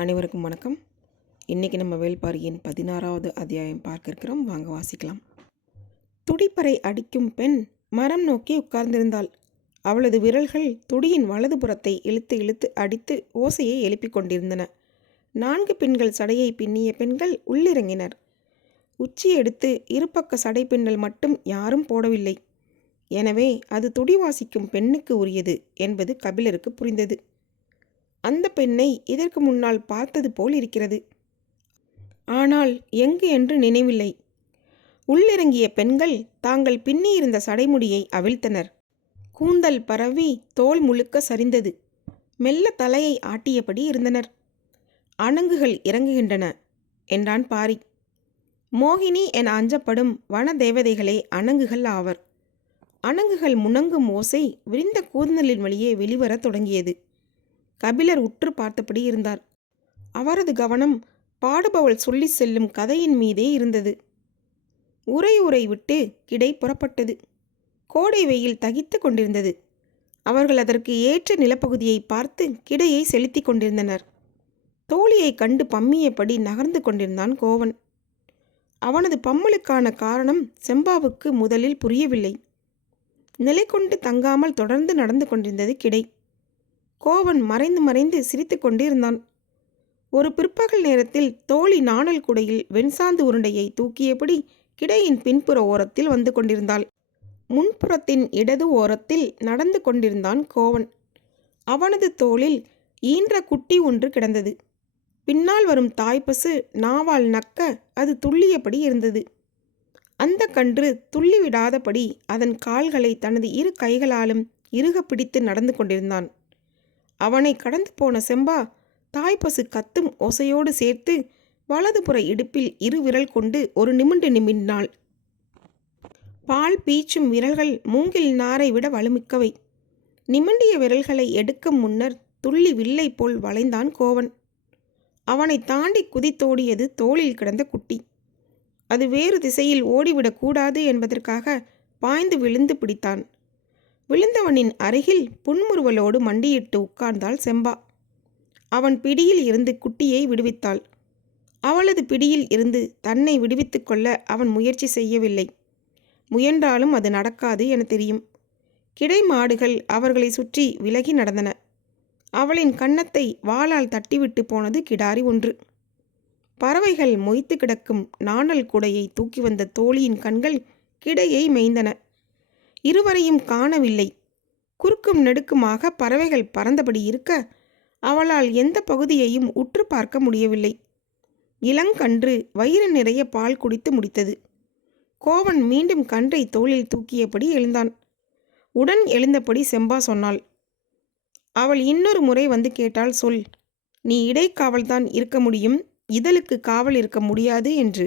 அனைவருக்கும் வணக்கம். இன்றைக்கி நம்ம வேள்பாரியின் 16வது அத்தியாயம் பார்க்க இருக்கிறோம். வாங்க வாசிக்கலாம். துடிப்பறை அடிக்கும் பெண் மரம் நோக்கி உட்கார்ந்திருந்தாள். அவளது விரல்கள் துடியின் வலது புறத்தை இழுத்து இழுத்து அடித்து ஓசையை எழுப்பிக் கொண்டிருந்தன. 4 பெண்கள் சடையை பின்னிய பெண்கள் உள்ளிறங்கினர். உச்சி எடுத்து இருபக்க சடை பின்னல் மட்டும் யாரும் போடவில்லை. எனவே அது துடி வாசிக்கும் பெண்ணுக்கு உரியது என்பது கபிலருக்கு புரிந்தது. அந்த பெண்ணை இதற்கு முன்னால் பார்த்தது போல் இருக்கிறது. ஆனால் எங்கு என்று நினைவில்லை. உள்ளிறங்கிய பெண்கள் தாங்கள் பின்னியிருந்த சடைமுடியை அவிழ்த்தனர். கூந்தல் பரவி தோல் முழுக்க சரிந்தது. மெல்ல தலையை ஆட்டியபடி இருந்தனர். அணங்குகள் இறங்குகின்றன என்றான் பாரி. மோகினி என அஞ்சப்படும் வன தேவதைகளே அணங்குகள் ஆவர். அணங்குகள் முணங்கும் ஓசை விரிந்த கூந்தலின் வழியே வெளிவரத் தொடங்கியது. கபிலர் உற்று பார்த்தபடி இருந்தார். அவரது கவனம் பாடுபவள் சொல்லி செல்லும் கதையின் மீதே இருந்தது. உரை விட்டு கிடை புறப்பட்டது. கோடை வெயில் தகித்து கொண்டிருந்தது. அவர்கள் அதற்கு ஏற்ற நிலப்பகுதியை பார்த்து கிடையை செலுத்தி கொண்டிருந்தனர். தோழியை கண்டு பம்மியபடி நகர்ந்து கொண்டிருந்தான் கோவன். அவனது பம்மலுக்கான காரணம் செம்பாவுக்கு முதலில் புரியவில்லை. நிலை கொண்டு தங்காமல் தொடர்ந்து நடந்து கொண்டிருந்தது கிடை. கோவன் மறைந்து மறைந்து சிரித்து கொண்டு இருந்தான். ஒரு பிற்பகல் நேரத்தில் தோழி நாணல் குடையில் வெண்சாந்து உருண்டையை தூக்கியபடி கிடையின் பின்புற ஓரத்தில் வந்து கொண்டிருந்தாள். முன்புறத்தின் இடது ஓரத்தில் நடந்து கொண்டிருந்தான் கோவன். அவனது தோளில் ஈன்ற குட்டி ஒன்று கிடந்தது. பின்னால் வரும் தாய்ப்பசு நாவால் நக்க அது துள்ளியபடி இருந்தது. அந்த கன்று துள்ளிவிடாதபடி அதன் கால்களை தனது 2 கைகளாலும் இறுக பிடித்து நடந்து கொண்டிருந்தான். அவனை கடந்து போன செம்பா தாய்ப்பசு கத்தும் ஓசையோடு சேர்த்து வலதுபுற இடுப்பில் 2 விரல் கொண்டு ஒரு நிமிண்டினாள். பால் பீச்சும் விரல்கள் மூங்கில் நாரை விட வலுமிக்கவை. நிமிண்டிய விரல்களை எடுக்கும் முன்னர் துள்ளி வில்லை போல் வளைந்தான் கோவன். அவனை தாண்டி குதித்தோடியது தோளில் கிடந்த குட்டி. அது வேறு திசையில் ஓடிவிடக்கூடாது என்பதற்காக பாய்ந்து விழுந்து பிடித்தான். விழுந்தவனின் அருகில் புன்முறுவலோடு மண்டியிட்டு உட்கார்ந்தாள் செம்பா. அவன் பிடியில் இருந்து குட்டியை விடுவித்தாள். அவளது பிடியில் இருந்து தன்னை விடுவித்து கொள்ள அவன் முயற்சி செய்யவில்லை. முயன்றாலும் அது நடக்காது என தெரியும். கிடை மாடுகள் அவர்களை சுற்றி விலகி நடந்தன. அவளின் கன்னத்தை வாளால் தட்டிவிட்டு போனது கிடாரி ஒன்று. பறவைகள் மொய்த்து கிடக்கும் நாணல் குடையை தூக்கி வந்த தோழியின் கண்கள் கிடையை மேய்ந்தன. இருவரையும் காணவில்லை. குறுக்கும் நெடுக்குமாக பறவைகள் பறந்தபடி இருக்க அவளால் எந்த பகுதியையும் உற்று பார்க்க முடியவில்லை. இளங்கன்று வயிறு நிறைய பால் குடித்து முடித்தது. கோவன் மீண்டும் கன்றை தோளில் தூக்கியபடி எழுந்தான். உடன் எழுந்தபடி செம்பா சொன்னாள். அவள் இன்னொரு முறை வந்து கேட்டால் சொல், நீ இடைக்காவல்தான் இருக்க முடியும், இதழுக்கு காவல் இருக்க முடியாது என்று.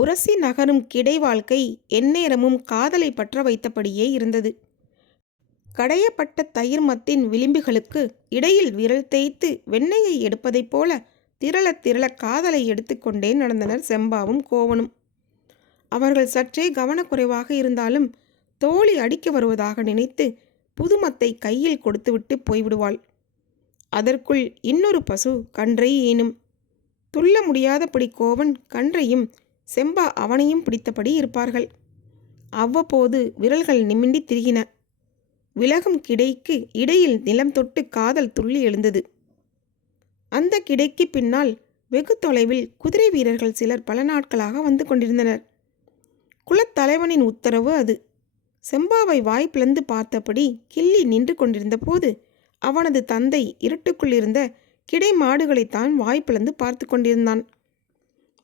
உரசி நகரும் கிடை வாழ்க்கை எந்நேரமும் காதலை பற்ற வைத்தபடியே இருந்தது. கடையப்பட்ட தயிர் மத்தின் விளிம்புகளுக்கு இடையில் விரல் தேய்த்து வெண்ணெயை எடுப்பதைப் போல திரள திரள காதலை எடுத்துக்கொண்டே நடந்தனர் செம்பாவும் கோவனும். அவர்கள் சற்றே கவனக்குறைவாக இருந்தாலும் தோழி அடிக்க வருவதாக நினைத்து புதுமத்தை கையில் கொடுத்துவிட்டு போய்விடுவாள். அதற்குள் இன்னொரு பசு கன்றை ஈனும். துள்ள முடியாதபடி கோவன் கன்றையும் செம்பா அவனையும் பிடித்தபடி இருப்பார்கள். அவ்வப்போது விரல்கள் நிமிண்டி திரிகின. விலகும் கிடைக்கு இடையில் நிலம் தொட்டு காதல் துள்ளி எழுந்தது. அந்த கிடைக்கு பின்னால் வெகு தொலைவில் குதிரை வீரர்கள் சிலர் பல நாட்களாக வந்து கொண்டிருந்தனர். குலத்தலைவனின் உத்தரவு அது. செம்பாவை வாய் பிளந்து பார்த்தபடி கிள்ளி நின்று கொண்டிருந்த போது அவனது தந்தை இருட்டுக்குள் இருந்த கிடை மாடுகளைத்தான் வாய் பிளந்து பார்த்து கொண்டிருந்தான்.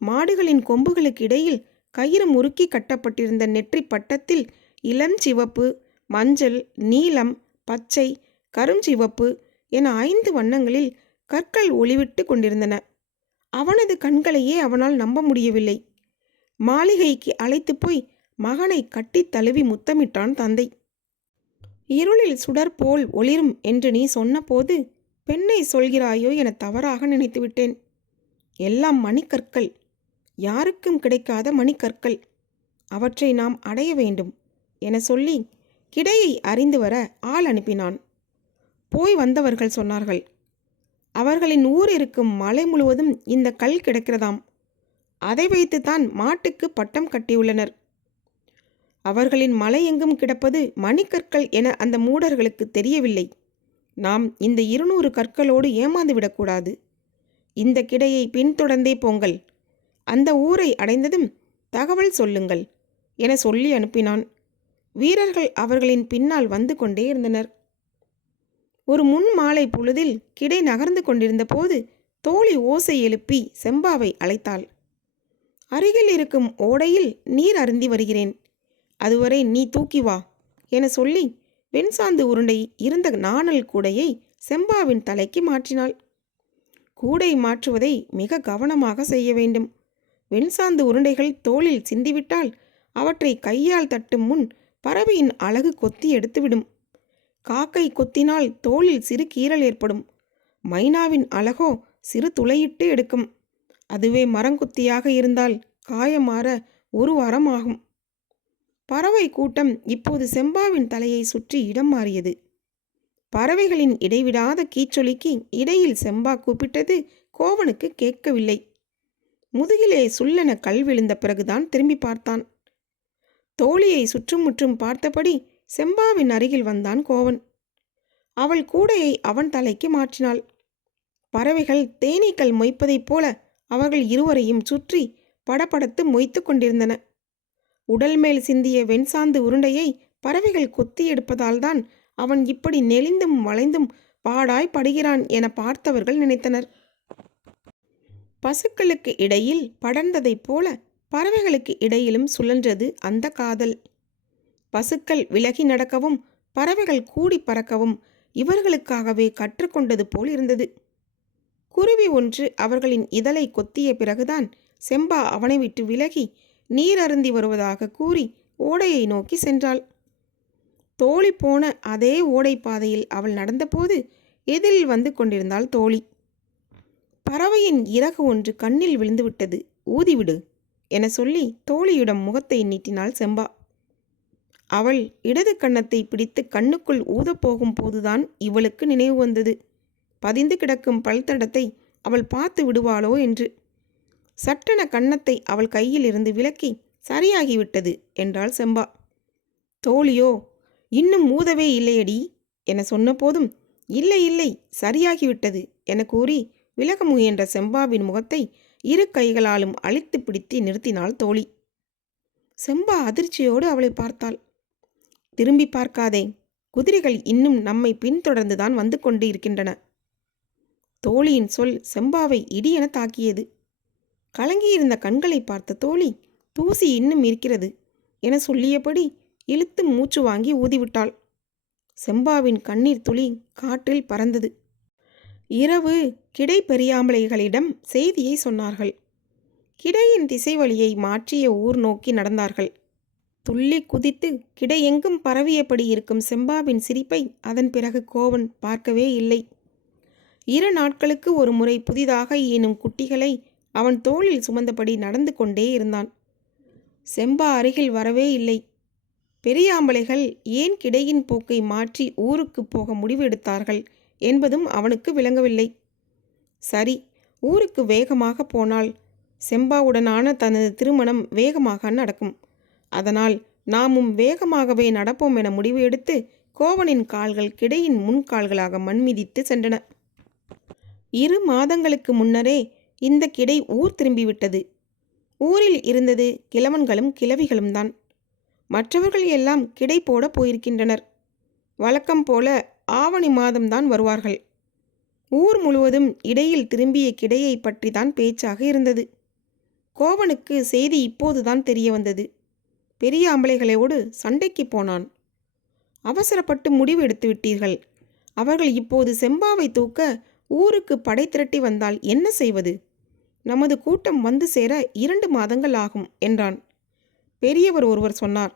மாடுகளின் கொம்புகளுக்கு இடையில் கயிறு முறுக்கி கட்டப்பட்டிருந்த நெற்றி பட்டத்தில் இளம் சிவப்பு, மஞ்சள், நீலம், பச்சை, கருஞ்சிவப்பு என 5 வண்ணங்களில் கற்கள் ஒளிவிட்டு கொண்டிருந்தன. அவனது கண்களையே அவனால் நம்ப முடியவில்லை. மாளிகைக்கு அழைத்து போய் மகனை கட்டி தழுவி முத்தமிட்டான் தந்தை. இருளில் சுடர் போல் ஒளிரும் என்று நீ சொன்னபோது பெண்ணை சொல்கிறாயோ என தவறாக நினைத்துவிட்டேன். எல்லாம் மணிக்கற்கள், யாருக்கும் கிடைக்காத மணிக்கற்கள். அவற்றை நாம் அடைய வேண்டும் என சொல்லி கிடையை அறிந்து வர ஆள் அனுப்பினான். போய் வந்தவர்கள் சொன்னார்கள், அவர்களின் ஊர் இருக்கும் மலை முழுவதும் இந்த கல் கிடக்கிறதாம். அதை வைத்துத்தான் மாட்டுக்கு பட்டம் கட்டியுள்ளனர். அவர்களின் மலை எங்கும் கிடப்பது மணிக்கற்கள் என அந்த மூடர்களுக்கு தெரியவில்லை. நாம் இந்த 200 கற்களோடு ஏமாந்து விடக்கூடாது. இந்த கிடையை பின்தொடர்ந்தே போங்கள். அந்த ஊரை அடைந்ததும் தகவல் சொல்லுங்கள் என சொல்லி அனுப்பினான். வீரர்கள் அவர்களின் பின்னால் வந்து கொண்டே இருந்தனர். ஒரு முன் மாலை பொழுதில் கிடை நகர்ந்து கொண்டிருந்த போது தோழி ஓசை எழுப்பி செம்பாவை அழைத்தாள். அருகில் இருக்கும் ஓடையில் நீர் அருந்தி வருகிறேன், அதுவரை நீ தூக்கி வா என சொல்லி வெண்சாந்து உருண்டை இருந்த நாணல் கூடையை செம்பாவின் தலைக்கு மாற்றினாள். கூடை மாற்றுவதை மிக கவனமாக செய்ய வேண்டும். வெண்சாந்து உருண்டைகள் தோளில் சிந்திவிட்டால் அவற்றை கையால் தட்டும் முன் பறவையின் அழகு கொத்தி எடுத்துவிடும். காக்கை கொத்தினால் தோளில் சிறு கீறல் ஏற்படும். மைனாவின் அழகோ சிறு துளையிட்டு எடுக்கும். அதுவே மரங்குத்தியாக இருந்தால் காயமாற 1 வாரம் ஆகும். பறவை கூட்டம் இப்போது செம்பாவின் தலையை சுற்றி இடம் மாறியது. பறவைகளின் இடைவிடாத கீச்சொலிக்கு இடையில் செம்பா கூப்பிட்டது கோவனுக்கு கேட்கவில்லை. முதுகிலே சுள்ளென கல் விழுந்த பிறகுதான் திரும்பி பார்த்தான். தோழியை சுற்றுமுற்றும் பார்த்தபடி செம்பாவின் அருகில் வந்தான் கோவன். அவள் கூடையை அவன் தலைக்கு மாற்றினாள். பறவைகள் தேனீக்கள் மொய்ப்பதைப் போல அவர்கள் இருவரையும் சுற்றி படபடத்து மொய்த்து கொண்டிருந்தன. உடல் மேல் சிந்திய வெண்சாந்து உருண்டையை பறவைகள் கொத்தி எடுப்பதால்தான் அவன் இப்படி நெளிந்தும் வளைந்தும் பாடாய் படுகிறான் என பார்த்தவர்கள் நினைத்தனர். பசுக்களுக்கு இடையில் படர்ந்ததைப் போல பறவைகளுக்கு இடையிலும் சுழன்றது அந்த காதல். பசுக்கள் விலகி நடக்கவும் பறவைகள் கூடி பறக்கவும் இவர்களுக்காகவே கற்றுக்கொண்டது போல் இருந்தது. குருவி ஒன்று அவர்களின் இதழை கொத்திய பிறகுதான் செம்பா அவனை விட்டு விலகி நீர் அருந்தி வருவதாக கூறி ஓடையை நோக்கி சென்றாள். தோழி போன அதே ஓடை பாதையில் அவள் நடந்தபோது எதிரில் வந்து கொண்டிருந்தாள் தோழி. பறவையின் இறகு ஒன்று கண்ணில் விழுந்துவிட்டது, ஊதிவிடு என சொல்லி தோழியிடம் முகத்தை நீட்டினாள் செம்பா. அவள் இடது கன்னத்தை பிடித்து கண்ணுக்குள் ஊதப்போகும் போதுதான் இவளுக்கு நினைவு வந்தது. பதிந்து கிடக்கும் பல்தடத்தை அவள் பார்த்து விடுவாளோ என்று. சட்டென கன்னத்தை அவள் கையில் இருந்து விலக்கி சரியாகிவிட்டது என்றாள் செம்பா. தோழியோ இன்னும் ஊதவே இல்லையடி என சொன்ன போதும் இல்லை இல்லை சரியாகிவிட்டது என கூறி விலக முயன்ற செம்பாவின் முகத்தை 2 கைகளாலும் அழித்து பிடித்து நிறுத்தினாள் தோழி. செம்பா அதிர்ச்சியோடு அவளை பார்த்தாள். திரும்பி பார்க்காதே, குதிரைகள் இன்னும் நம்மை பின்தொடர்ந்துதான் வந்து கொண்டு இருக்கின்றன. தோழியின் சொல் செம்பாவை இடியென தாக்கியது. கலங்கியிருந்த கண்களை பார்த்த தோழி தூசி இன்னும் இருக்கிறது என சொல்லியபடி இழுத்து மூச்சு வாங்கி ஊதிவிட்டாள். செம்பாவின் கண்ணீர் துளி காற்றில் பறந்தது. இரவு கிடை பெரியாம்பளைகளிடம் செய்தியை சொன்னார்கள். கிடையின் திசை வழியை மாற்றிய ஊர் நோக்கி நடந்தார்கள். துள்ளி குதித்து கிடை எங்கும் பரவியபடி இருக்கும் செம்பாவின் சிரிப்பை அதன் பிறகு கோவன் பார்க்கவே இல்லை. 2 நாட்களுக்கு ஒரு முறை புதிதாக ஈனும் குட்டிகளை அவன் தோளில் சுமந்தபடி நடந்து கொண்டே இருந்தான். செம்பா அருகில் வரவே இல்லை. பெரியாம்பளைகள் ஏன் கிடையின் போக்கை மாற்றி ஊருக்கு போக முடிவு எடுத்தார்கள் என்பதும் அவனுக்கு விளங்கவில்லை. சரி, ஊருக்கு வேகமாக போனால் செம்பாவுடனான தனது திருமணம் வேகமாக நடக்கும். அதனால் நாமும் வேகமாகவே நடப்போம் என முடிவு எடுத்து கோவனின் கால்கள் கிடையின் முன்கால்களாக மண்மிதித்து சென்றன. 2 மாதங்களுக்கு முன்னரே இந்த கிடை ஊர் திரும்பிவிட்டது. ஊரில் இருந்தது கிழவன்களும் கிழவிகளும் தான். மற்றவர்கள் எல்லாம் கிடை போட போயிருக்கின்றனர். வழக்கம் போல ஆவணி மாதம்தான் வருவார்கள். ஊர் முழுவதும் இடையில் திரும்பிய கிடையை பற்றி தான் பேச்சாக இருந்தது. கோவனுக்கு செய்தி இப்போதுதான் தெரிய வந்தது. பெரிய ஆம்பளைகளோடு சண்டைக்கு போனான். அவசரப்பட்டு முடிவு எடுத்து விட்டீர்கள். அவர்கள் இப்போது செம்பாவை தூக்க ஊருக்கு படை திரட்டி வந்தால் என்ன செய்வது? நமது கூட்டம் வந்து சேர 2 மாதங்கள் ஆகும் என்றான். பெரியவர் ஒருவர் சொன்னார்,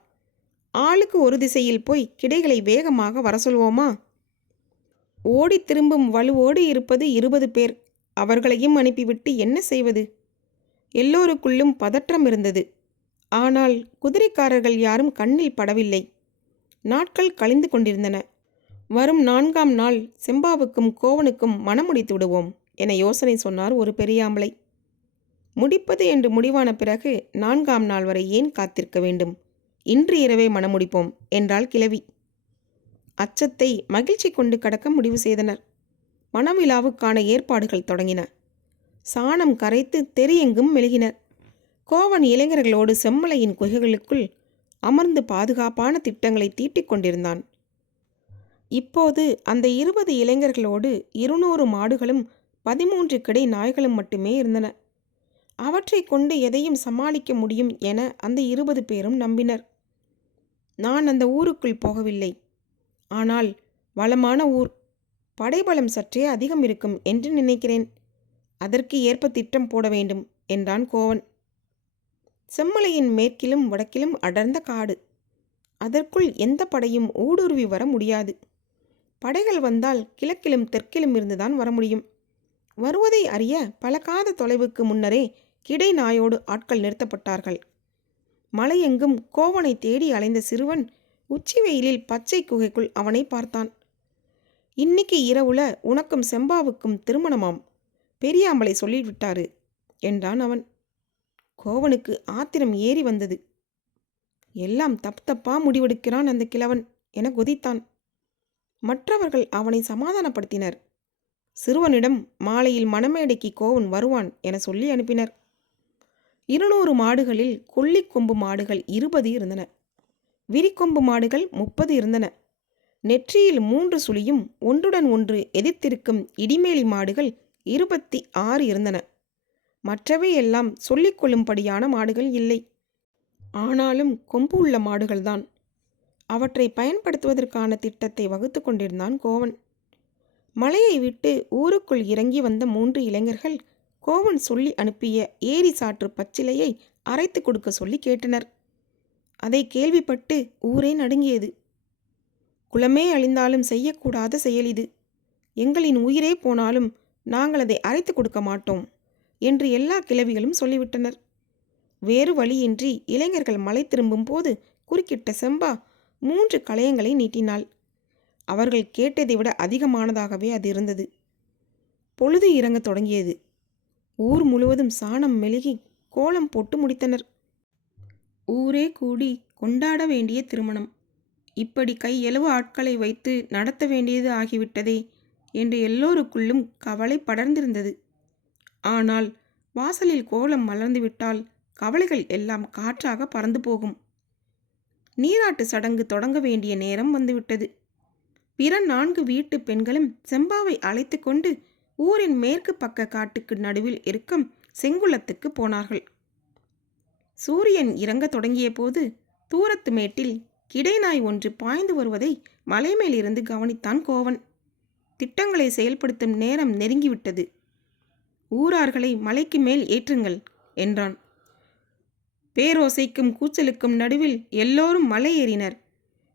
ஆளுக்கு ஒரு திசையில் போய் கிடைகளை வேகமாக வர சொல்வோமா? ஓடி திரும்பும் வலுவோடு இருப்பது 20 பேர். அவர்களையும் அனுப்பிவிட்டு என்ன செய்வது? எல்லோருக்குள்ளும் பதற்றம் இருந்தது. ஆனால் குதிரைக்காரர்கள் யாரும் கண்ணில் படவில்லை. நாட்கள் கழிந்து கொண்டிருந்தன. வரும் 4ஆம் நாள் செம்பாவுக்கும் கோவனுக்கும் மனம் முடித்து விடுவோம் என யோசனை சொன்னார் ஒரு பெரியாம்பளை. முடிப்பது என்று முடிவான பிறகு 4ஆம் நாள் வரை ஏன் காத்திருக்க வேண்டும்? இன்று இரவே மனம் முடிப்போம் என்றாள் கிழவி. அச்சத்தை மகிழ்ச்சி கொண்டு கடக்க முடிவு செய்தனர். மணவிழாவுக்கான ஏற்பாடுகள் தொடங்கின. சாணம் கரைத்து தெரியெங்கும் மெழுகினர். கோவன் இளைஞர்களோடு செம்மலையின் குகைகளுக்குள் அமர்ந்து பாதுகாப்பான திட்டங்களை தீட்டிக் கொண்டிருந்தான். இப்போது அந்த 20 இளைஞர்களோடு 200 மாடுகளும் 13 கிடை நாய்களும் மட்டுமே இருந்தன. அவற்றை கொண்டு எதையும் சமாளிக்க முடியும் என அந்த 20 பேரும் நம்பினர். நான் அந்த ஊருக்குள் போகவில்லை. ஆனால் வளமான ஊர், படைபலம் சற்றே அதிகம் இருக்கும் என்று நினைக்கிறேன். அதற்கு ஏற்ப திட்டம் போட வேண்டும் என்றான் கோவன். செம்மலையின் மேற்கிலும் வடக்கிலும் அடர்ந்த காடு. அதற்குள் எந்த படையும் ஊடுருவி வர முடியாது. படைகள் வந்தால் கிழக்கிலும் தெற்கிலும் இருந்துதான் வர முடியும். வருவதை அறிய பல காத தொலைவுக்கு முன்னரே கிடை நாயோடு ஆட்கள் நிறுத்தப்பட்டார்கள். மலையெங்கும் கோவனை தேடி அலைந்த சிறுவன் உச்சி வெயிலில் பச்சை குகைக்குள் அவனை பார்த்தான். இன்னைக்கு இரவுல உனக்கும் செம்பாவுக்கும் திருமணமாம், பெரியாம்பளை சொல்லிவிட்டாரு என்றான் அவன். கோவனுக்கு ஆத்திரம் ஏறி வந்தது. எல்லாம் தப்பா முடிவெடுக்கிறான் அந்த கிழவன் என கொதித்தான். மற்றவர்கள் அவனை சமாதானப்படுத்தினர். சிறுவனிடம் மாலையில் மணமேடைக்கு கோவன் வருவான் என சொல்லி அனுப்பினர். 200 மாடுகளில் கொல்லிக்கொம்பு மாடுகள் 20 இருந்தன. விரிக்கொம்பு மாடுகள் 30 இருந்தன. நெற்றியில் 3 சுழியும் ஒன்றுடன் ஒன்று எதிர்த்திருக்கும் இடிமேலி மாடுகள் 26 இருந்தன. மற்றவை எல்லாம் சொல்லிக்கொள்ளும்படியான மாடுகள் இல்லை. ஆனாலும் கொம்பு உள்ள மாடுகள்தான். அவற்றை பயன்படுத்துவதற்கான திட்டத்தை வகுத்து கொண்டிருந்தான் கோவன். மலையை விட்டு ஊருக்குள் இறங்கி வந்த 3 இளைஞர்கள் கோவன் சொல்லி அனுப்பிய ஏரி சாற்று பச்சிலையை அரைத்து கொடுக்க சொல்லி கேட்டனர். அதை கேள்விப்பட்டு ஊரே நடுங்கியது. குலமே அழிந்தாலும் செய்யக்கூடாத செயல் இது. எங்களின் உயிரே போனாலும் நாங்கள் அதை அரைத்து கொடுக்க மாட்டோம் என்று எல்லா கிழவிகளும் சொல்லிவிட்டனர். வேறு வழியின்றி இளைஞர்கள் மலை திரும்பும் போது குறுக்கிட்ட செம்பா 3 கலயங்களை நீட்டினாள். அவர்கள் கேட்டதை விட அதிகமானதாகவே அது இருந்தது. பொழுது இறங்க தொடங்கியது. ஊர் முழுவதும் சாணம் மெழுகி கோலம் போட்டு முடித்தனர். ஊரே கூடி கொண்டாட வேண்டிய திருமணம் இப்படி கையெழுவு ஆட்களை வைத்து நடத்த வேண்டியது ஆகிவிட்டதே என்று எல்லோருக்குள்ளும் கவலை படர்ந்திருந்தது. ஆனால் வாசலில் கோலம் மலர்ந்துவிட்டால் கவலைகள் எல்லாம் காற்றாக பறந்து போகும். நீராட்டு சடங்கு தொடங்க வேண்டிய நேரம் வந்துவிட்டது. பிற 4 வீட்டு பெண்களும் செம்பாவை அழைத்து கொண்டு ஊரின் மேற்கு பக்க காட்டுக்கு நடுவில் இருக்கும் செங்குளத்துக்கு போனார்கள். சூரியன் இறங்க தொடங்கிய போது தூரத்து மேட்டில் கிடைநாய் ஒன்று பாய்ந்து வருவதை மலைமேலிருந்து கவனித்தான் கோவன். திட்டங்களை செயல்படுத்தும் நேரம் நெருங்கிவிட்டது. ஊரார்களை மலைக்கு மேல் ஏற்றுங்கள் என்றான். பேரோசைக்கும் கூச்சலுக்கும் நடுவில் எல்லோரும் மலை ஏறினர்.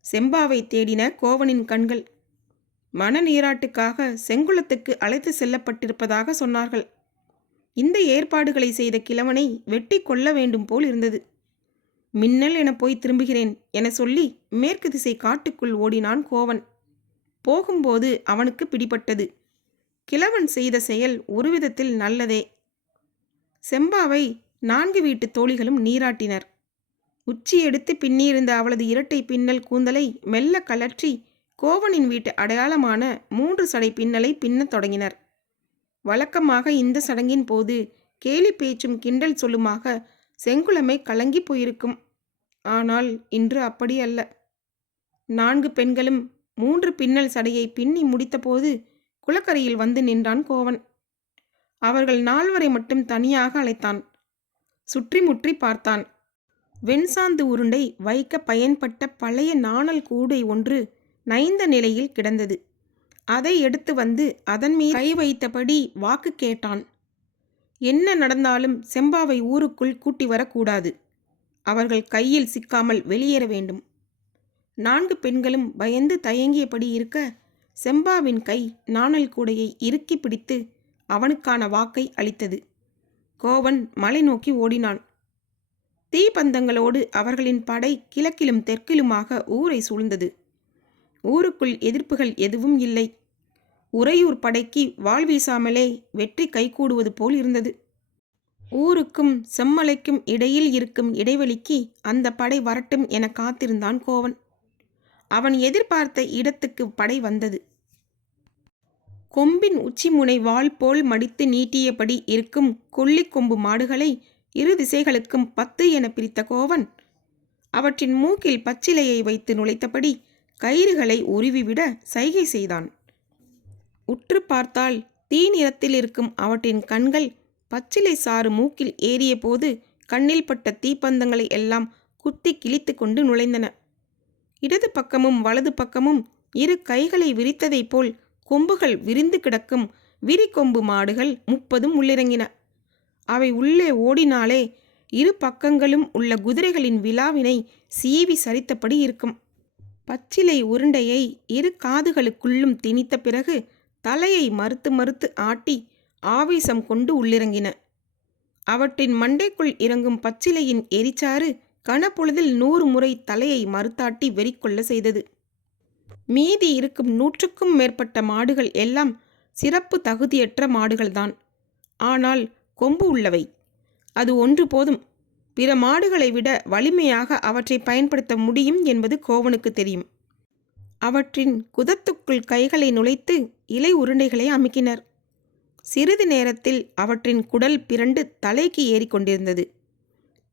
செம்பாவை தேடின கோவனின் கண்கள். மன நீராட்டுக்காக செங்குளத்துக்கு அழைத்து செல்லப்பட்டிருப்பதாக சொன்னார்கள். இந்த ஏற்பாடுகளை செய்த கிழவனை வெட்டி கொள்ள வேண்டும் போல் இருந்தது. மின்னல் என போய் திரும்புகிறேன் என சொல்லி மேற்கு திசை காட்டுக்குள் ஓடினான் கோவன். போகும்போது அவனுக்கு பிடிபட்டது. கிழவன் செய்த செயல் ஒரு விதத்தில் நல்லதே. செம்பாவை 4 வீட்டு தோழிகளும் நீராட்டினர். உச்சி எடுத்து பின்னியிருந்த அவளது இரட்டை பின்னல் கூந்தலை மெல்ல கலற்றி கோவனின் வீட்டு அடையாளமான 3 சடை பின்னலை பின்னத் தொடங்கினர். வழக்கமாக இந்த சடங்கின் போது கேலி பேச்சும் கிண்டல் சொல்லுமாக செங்குளமே கலங்கி போயிருக்கும். ஆனால் இன்று அப்படி அல்ல. 4 பெண்களும் 3 பின்னல் சடையை பின்னி முடித்தபோது குளக்கரையில் வந்து நின்றான் கோவன். அவர்கள் 4வரை மட்டும் தனியாக அழைத்தான். சுற்றி முற்றி பார்த்தான். வெண்சாந்து உருண்டை வைக்க பயன்பட்ட பழைய நாணல் கூடை ஒன்று நைந்த நிலையில் கிடந்தது. அதை எடுத்து வந்து அதன் மீது கை வைத்தபடி வாக்கு கேட்டான். என்ன நடந்தாலும் செம்பாவை ஊருக்குள் கூட்டி வரக்கூடாது. அவர்கள் கையில் சிக்காமல் வெளியேற வேண்டும். 4 பெண்களும் பயந்து தயங்கியபடி இருக்க செம்பாவின் கை நாணல் கூடையை இறுக்கி பிடித்து அவனுக்கான வாக்கை அளித்தது. கோவன் மலை நோக்கி ஓடினான். தீப்பந்தங்களோடு அவர்களின் படை கிழக்கிலும் தெற்கிலுமாக ஊரை சூழ்ந்தது. ஊருக்குள் எதிர்ப்புகள் எதுவும் இல்லை. உறையூர் படைக்கு வாள் வீசாமலே வெற்றி கைகூடுவது போல் இருந்தது. ஊருக்கும் செம்மலைக்கும் இடையில் இருக்கும் இடைவெளிக்கு அந்த படை வரட்டும் என காத்திருந்தான் கோவன். அவன் எதிர்பார்த்த இடத்துக்கு படை வந்தது. கொம்பின் உச்சிமுனை வாள் போல் மடித்து நீட்டியபடி இருக்கும் கொல்லிக்கொம்பு மாடுகளை இரு திசைகளுக்கும் 10 என பிரித்த கோவன் அவற்றின் மூக்கில் பச்சிலையை வைத்து நுழைத்தபடி கயிறுகளை உருவிவிட சைகை செய்தான். உற்று பார்த்தால் தீ நிறத்தில் இருக்கும் அவற்றின் கண்கள் பச்சிலை சாறு மூக்கில் ஏறிய போது கண்ணில் பட்ட தீப்பந்தங்களை எல்லாம் குத்தி கிழித்து கொண்டு நுழைந்தன. இடது பக்கமும் வலது பக்கமும் இரு கைகளை விரித்ததைப் போல் கொம்புகள் விரிந்து கிடக்கும் விரிகொம்பு மாடுகள் 30 உள்ளிறங்கின. அவை உள்ளே ஓடினாலே இரு பக்கங்களும் உள்ள குதிரைகளின் விழாவினை சீவி சரித்தபடி இருக்கும். பச்சிலை உருண்டையை இரு காதுகளுக்குள்ளும் திணித்த பிறகு தலையை மறுத்து மறுத்து ஆட்டி ஆவேசம் கொண்டு உள்ளிறங்கின. அவற்றின் மண்டைக்குள் இறங்கும் பச்சிலையின் எரிச்சாறு கனப்பொழுதில் 100 முறை தலையை மறுத்தாட்டி வெறிக்கொள்ள செய்தது. மீதி இருக்கும் 100க்கும் மேற்பட்ட மாடுகள் எல்லாம் சிறப்பு தகுதியற்ற மாடுகள்தான். ஆனால் கொம்பு உள்ளவை. அது ஒன்று போதும். பிற மாடுகளை விட வலிமையாக அவற்றை பயன்படுத்த முடியும் என்பது கோவனுக்கு தெரியும். அவற்றின் குதத்துக்குள் கைகளை நுழைத்து இலை உருண்டைகளை அமுக்கினர். சிறிது நேரத்தில் அவற்றின் குடல் பிறண்டு தலைக்கு ஏறிக்கொண்டிருந்தது.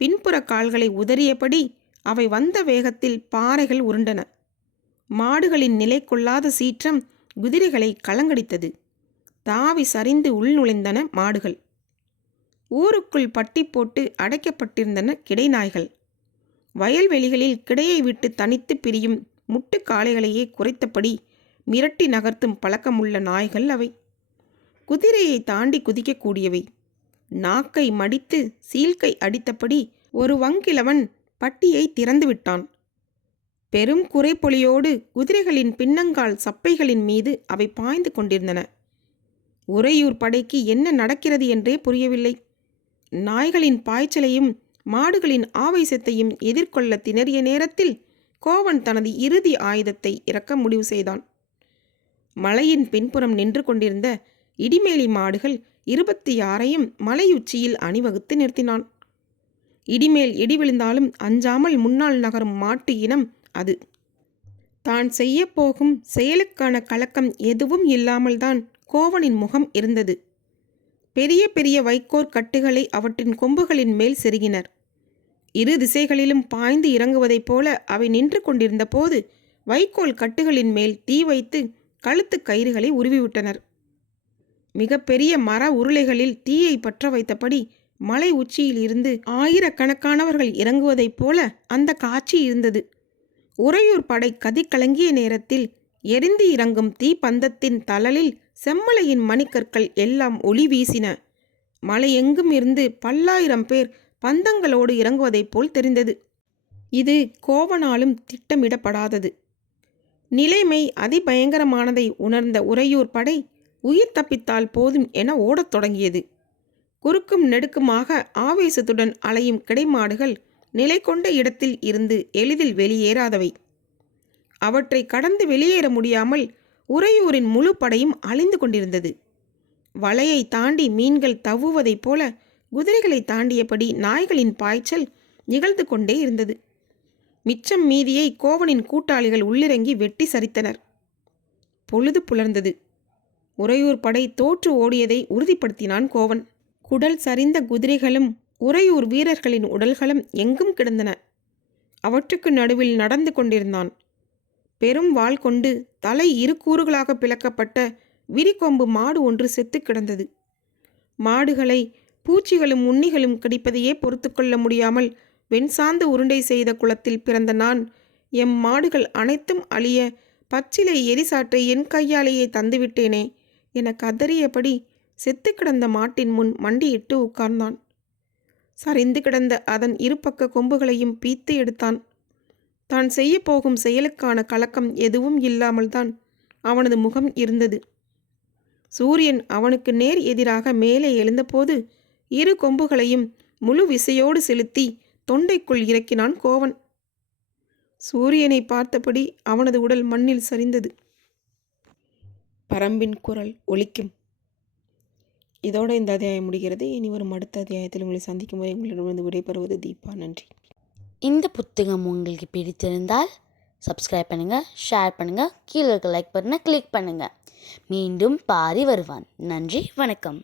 பின்புற கால்களை உதறியபடி அவை வந்த வேகத்தில் பாறைகள் உருண்டன. மாடுகளின் நிலை கொள்ளாத சீற்றம் குதிரைகளை கலங்கடித்தது. தாவி சரிந்து உள்நுழைந்தன மாடுகள். ஊருக்குள் பட்டி போட்டு அடைக்கப்பட்டிருந்தன கிடை நாய்கள். வயல்வெளிகளில் கிடையை விட்டு தனித்து பிரியும் முட்டு காளைகளையே குறைத்தபடி மிரட்டி நகர்த்தும் பழக்கமுள்ள நாய்கள் அவை. குதிரையை தாண்டி குதிக்கக்கூடியவை. நாக்கை மடித்து சீல்கை அடித்தபடி ஒரு வங்கிலவன் பட்டியை திறந்து விட்டான். பெரும் குறைப்பொலியோடு குதிரைகளின் பின்னங்கால் சப்பைகளின் மீது அவை பாய்ந்து கொண்டிருந்தன. உறையூர் படைக்கு என்ன நடக்கிறது என்றே புரியவில்லை. நாய்களின் பாய்ச்சலையும் மாடுகளின் ஆவேசத்தையும் எதிர்கொள்ள திணறிய நேரத்தில் கோவன் தனது இறுதி ஆயுதத்தை இறக்க முடிவு செய்தான். மலையின் பின்புறம் நின்று கொண்டிருந்த இடிமேலி மாடுகள் 26ஐயும் மலையுச்சியில் அணிவகுத்து நிறுத்தினான். இடிமேல் இடி விழுந்தாலும் அஞ்சாமல் முன்னால் நகரும் மாட்டு இனம் அது. தான் செய்ய போகும் செயலுக்கான கலக்கம் எதுவும் இல்லாமல்தான் கோவனின் முகம் இருந்தது. பெரிய பெரிய வைக்கோற் கட்டுகளை அவற்றின் கொம்புகளின் மேல் செருகினர். இரு திசைகளிலும் பாய்ந்து இறங்குவதைப் போல அவை நின்று கொண்டிருந்த போது வைக்கோல் கட்டுகளின் மேல் தீ வைத்து கழுத்து கயிறுகளை உருவிவிட்டனர். மிக பெரிய மர உருளைகளில் தீயை பற்ற வைத்தபடி மலை உச்சியில் இருந்து ஆயிரக்கணக்கானவர்கள் இறங்குவதைப் போல அந்த காட்சி இருந்தது. உறையூர் படை கதிகலங்கிய நேரத்தில் எரிந்து இறங்கும் தீப்பந்தத்தின் தழலில் செம்மலையின் மணிக்கற்கள் எல்லாம் ஒளி வீசின. மலை எங்கும் இருந்து பல்லாயிரம் பேர் பந்தங்களோடு இறங்குவதைப் போல் தெரிந்தது. இது கோவனாலும் திட்டமிடப்படாதது. நிலைமை அதிபயங்கரமானதை உணர்ந்த உறையூர் படை உயிர் தப்பித்தால் போதும் என ஓடத் தொடங்கியது. குறுக்கும் நெடுக்குமாக ஆவேசத்துடன் அலையும் கிடைமாடுகள் நிலை கொண்ட இடத்தில் இருந்து எளிதில் வெளியேறாதவை. அவற்றை கடந்து வெளியேற முடியாமல் உறையூரின் முழு படையும் அழிந்து கொண்டிருந்தது. வலையை தாண்டி மீன்கள் தவ்வுவதைப் போல குதிரைகளை தாண்டியபடி நாய்களின் பாய்ச்சல் நிகழ்ந்து கொண்டே இருந்தது. மிச்சம் மீதியை கோவனின் கூட்டாளிகள் உள்ளிறங்கி வெட்டி சரித்தனர். பொழுது புலர்ந்தது. உறையூர் படை தோற்று ஓடியதை உறுதிப்படுத்தினான் கோவன். குடல் சரிந்த குதிரைகளும் உறையூர் வீரர்களின் உடல்களும் எங்கும் கிடந்தன. அவற்றுக்கு நடுவில் நடந்து கொண்டிருந்தான். பெரும் வாள் கொண்டு தலை 2 கூறுகளாக பிளக்கப்பட்ட விரிகொம்பு மாடு ஒன்று செத்து கிடந்தது. மாடுகளை பூச்சிகளும் உண்ணிகளும் கடிப்பதையே பொறுத்து கொள்ள முடியாமல் வெண்சாந்து உருண்டை செய்த குளத்தில் பிறந்த நான் எம் மாடுகள் அனைத்தும் அழிய பச்சிலை எரிசாற்றை என் கையாலேயே தந்துவிட்டேனே என கதறியபடி செத்து கிடந்த மாட்டின் முன் மண்டியிட்டு உட்கார்ந்தான். சரிந்து கிடந்த அதன் இருபக்க கொம்புகளையும் பீத்து எடுத்தான். தான் செய்ய போகும் செயலுக்கான கலக்கம் எதுவும் இல்லாமல்தான் அவனது முகம் இருந்தது. சூரியன் அவனுக்கு நேர் எதிராக மேலே எழுந்தபோது 2 கொம்புகளையும் முழு விசையோடு செலுத்தி தொண்டைக்குள் இறக்கினான் கோவன். சூரியனை பார்த்தபடி அவனது உடல் மண்ணில் சரிந்தது. பரம்பின் குரல் ஒலிக்கும். இதோட இந்த அத்தியாயம் முடிகிறது. இனி வரும் அடுத்த அத்தியாயத்தில் உங்களை சந்திக்கும் வரை உங்களிடமிருந்து விடைபெறுவது தீபா. நன்றி. இந்த புத்தகம் உங்களுக்கு பிடித்திருந்தால் சப்ஸ்கிரைப் பண்ணுங்கள், ஷேர் பண்ணுங்கள், கீழே இருக்க லைக் பட்டனை கிளிக் பண்ணுங்கள். மீண்டும் பாரி வருவான். நன்றி, வணக்கம்.